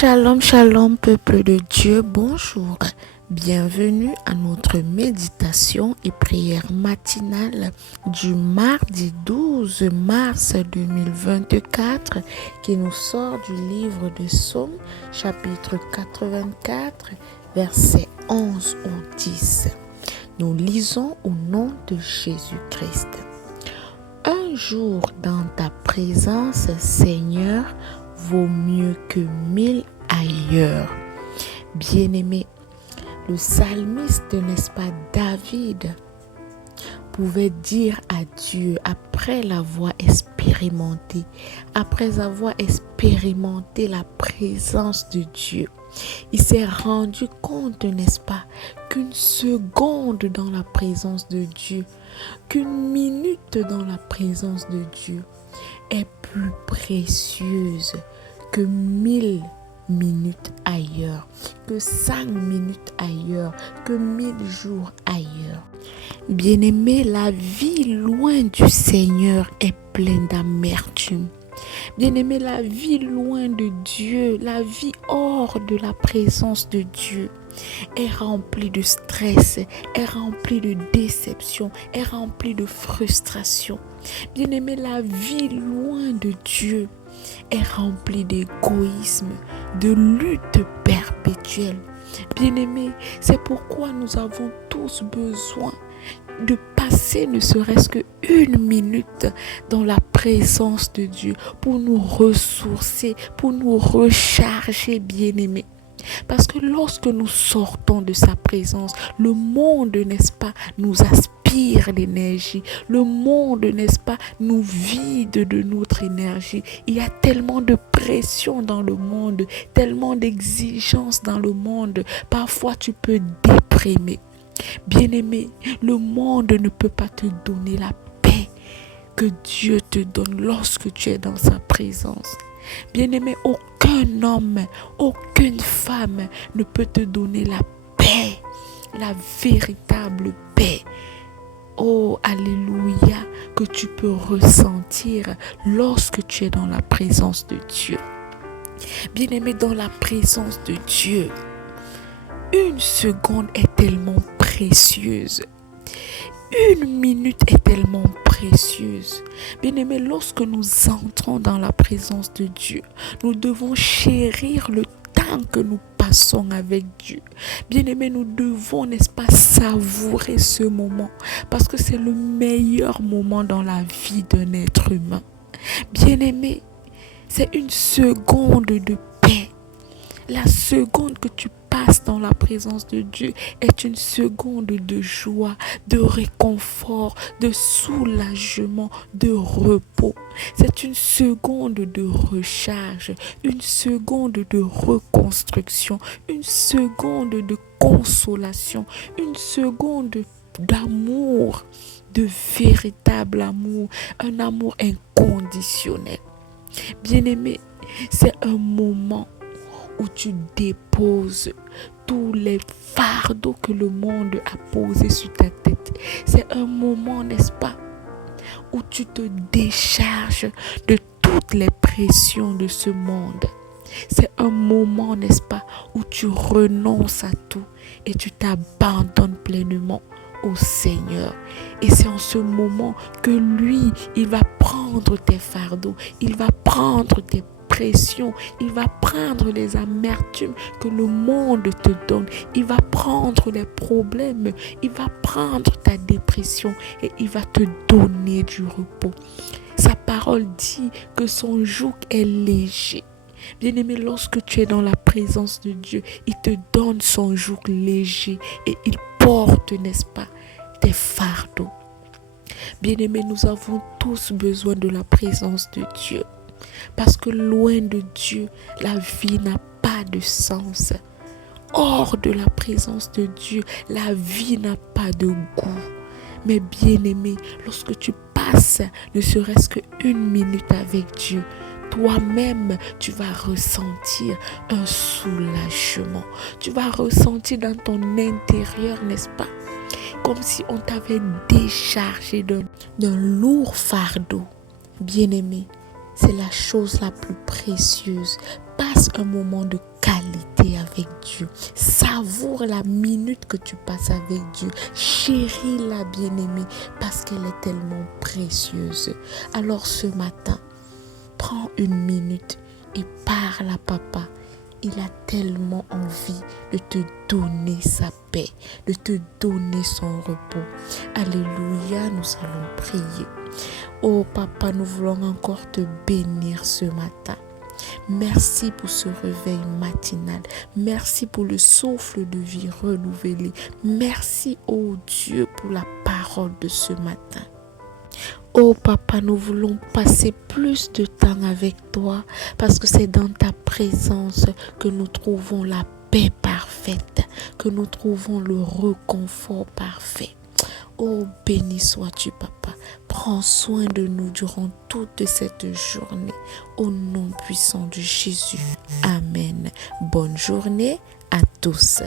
Shalom, shalom, peuple de Dieu, bonjour. Bienvenue à notre méditation et prière matinale du mardi 12 mars 2024 qui nous sort du livre de Psaumes, chapitre 84, versets 11 au 10. Nous lisons au nom de Jésus-Christ. Un jour dans ta présence, Seigneur, vaut mieux que 1000 ailleurs. Bien-aimé, le psalmiste, n'est-ce pas, David, pouvait dire à Dieu après l'avoir expérimenté, après avoir expérimenté la présence de Dieu. Il s'est rendu compte, n'est-ce pas, qu'une seconde dans la présence de Dieu, qu'une minute dans la présence de Dieu est plus précieuse que 1000 minutes ailleurs, que 5 minutes ailleurs, que 1000 jours ailleurs. Bien-aimé, la vie loin du Seigneur est pleine d'amertume. Bien-aimé, la vie loin de Dieu, la vie hors de la présence de Dieu est remplie de stress, est remplie de déception, est remplie de frustration. Bien-aimé, la vie loin de Dieu est remplie d'égoïsme, de lutte perpétuelle. Bien-aimé, c'est pourquoi nous avons tous besoin de passer ne serait-ce qu'une minute dans la présence de Dieu pour nous ressourcer, pour nous recharger, bien-aimés. Parce que lorsque nous sortons de sa présence, le monde, n'est-ce pas, nous aspire l'énergie. Le monde, n'est-ce pas, nous vide de notre énergie. Il y a tellement de pression dans le monde, tellement d'exigences dans le monde. Parfois, tu peux déprimer. Bien-aimé, le monde ne peut pas te donner la paix que Dieu te donne lorsque tu es dans sa présence. Bien-aimé, aucun homme, aucune femme ne peut te donner la paix, la véritable paix. Oh, alléluia, que tu peux ressentir lorsque tu es dans la présence de Dieu. Bien-aimé, dans la présence de Dieu, une seconde est tellement précieuse. Une minute est tellement précieuse. Bien-aimé, lorsque nous entrons dans la présence de Dieu, nous devons chérir le temps que nous passons avec Dieu. Bien-aimé, nous devons, n'est-ce pas, savourer ce moment parce que c'est le meilleur moment dans la vie d'un être humain. Bien-aimé, c'est une seconde de paix. La seconde que tu passes dans la présence de Dieu est une seconde de joie, de réconfort, de soulagement, de repos. C'est une seconde de recharge, une seconde de reconstruction, une seconde de consolation, une seconde d'amour, de véritable amour, un amour inconditionnel. Bien-aimé, c'est un moment où tu déposes tous les fardeaux que le monde a posés sur ta tête. C'est un moment, n'est-ce pas, où tu te décharges de toutes les pressions de ce monde. C'est un moment, n'est-ce pas, où tu renonces à tout et tu t'abandonnes pleinement au Seigneur. Et c'est en ce moment que lui, il va prendre tes fardeaux, il va prendre tes pression, il va prendre les amertumes que le monde te donne, il va prendre les problèmes, il va prendre ta dépression et il va te donner du repos. Sa parole dit que son joug est léger. Bien-aimé, lorsque tu es dans la présence de Dieu, il te donne son joug léger et il porte, n'est-ce pas, tes fardeaux. Bien-aimé, nous avons tous besoin de la présence de Dieu. Parce que loin de Dieu, la vie n'a pas de sens. Hors de la présence de Dieu, la vie n'a pas de goût. Mais bien-aimé, lorsque tu passes ne serait-ce qu'une minute avec Dieu, toi-même, tu vas ressentir un soulagement. Tu vas ressentir dans ton intérieur, n'est-ce pas, comme si on t'avait déchargé d'un lourd fardeau. Bien-aimé, c'est la chose la plus précieuse. Passe un moment de qualité avec Dieu. Savoure la minute que tu passes avec Dieu. Chéris la bien-aimée parce qu'elle est tellement précieuse. Alors ce matin, prends une minute et parle à papa. Il a tellement envie de te donner sa paix, de te donner son repos. Alléluia, nous allons prier. Oh papa, nous voulons encore te bénir ce matin. Merci pour ce réveil matinal. Merci pour le souffle de vie renouvelé. Merci, oh Dieu, pour la parole de ce matin. Oh papa, nous voulons passer plus de temps avec toi parce que c'est dans ta présence que nous trouvons la paix parfaite, que nous trouvons le réconfort parfait. Oh, béni sois-tu, papa. Prends soin de nous durant toute cette journée. Au nom puissant de Jésus. Amen. Bonne journée à tous.